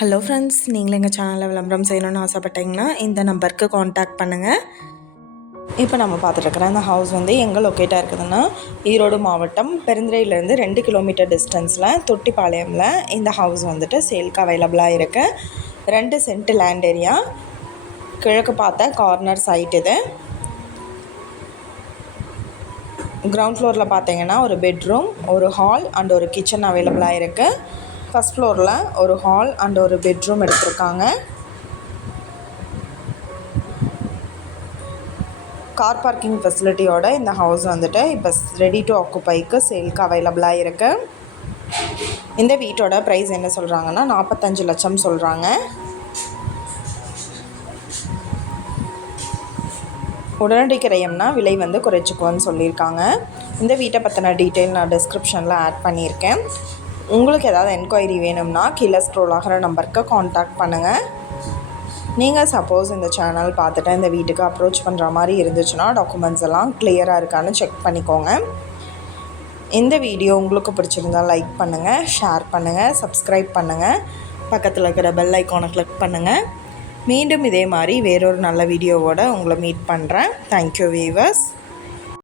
Hello friends, நீங்களும் எங்கள் சேனலில் விளம்பரம் செய்யணும்னு ஆசைப்பட்டீங்கன்னா இந்த நம்பருக்கு காண்டாக்ட் பண்ணுங்கள். இப்போ நம்ம பார்த்துட்ருக்குற அந்த ஹவுஸ் எங்கே லொக்கேட்டாக இருக்குதுன்னா, ஈரோடு மாவட்டம் பெருந்துறையிலேருந்து 2 கிலோமீட்டர் டிஸ்டன்ஸில் தொட்டிப்பாளையமில் இந்த ஹவுஸ் சேலுக்கு அவைலபிளாக இருக்குது. 2 சென்ட் லேண்ட் ஏரியா, கிழக்கு பார்த்த கார்னர் சைட் இது. கிரவுண்ட் ஃப்ளோரில் பார்த்தீங்கன்னா ஒரு பெட்ரூம், ஒரு ஹால் அண்ட் ஒரு கிச்சன் அவைலபிளாக இருக்குது. ஃபஸ்ட் ஃப்ளோரில் ஒரு ஹால் அண்ட் ஒரு பெட்ரூம் எடுத்திருக்காங்க. கார் பார்க்கிங் ஃபெசிலிட்டியோட இந்த ஹவுஸ் இப்போ ரெடி டு ஆக்குபைக்கு சேலுக்கு அவைலபிளாக இருக்குது. இந்த வீட்டோட ப்ரைஸ் என்ன சொல்கிறாங்கன்னா 45 லட்சம் சொல்கிறாங்க. உடனடி கிரயம்னா விலை குறைச்சிக்குவோன்னு சொல்லியிருக்காங்க. இந்த வீட்டை பற்றின டீட்டெயில் நான் டிஸ்கிரிப்ஷனில் ஆட் பண்ணியிருக்கேன். உங்களுக்கு ஏதாவது என்கொயரி வேணும்னா கீழே ஸ்க்ரோல் ஆகிற நம்பருக்கு காண்டாக்ட் பண்ணுங்கள். நீங்கள் சப்போஸ் இந்த சேனல் பார்த்துட்டு இந்த வீட்டுக்கு அப்ரோச் பண்ணுற மாதிரி இருந்துச்சுன்னா டாக்குமெண்ட்ஸ் எல்லாம் கிளியராக இருக்கான்னு செக் பண்ணிக்கோங்க. இந்த வீடியோ உங்களுக்கு பிடிச்சிருந்தால் லைக் பண்ணுங்கள், ஷேர் பண்ணுங்கள், சப்ஸ்கிரைப் பண்ணுங்கள், பக்கத்தில் இருக்கிற பெல் ஐக்கானை கிளிக் பண்ணுங்கள். மீண்டும் இதே மாதிரி வேறொரு நல்ல வீடியோவோடு உங்களை மீட் பண்ணுறேன். Thank you viewers.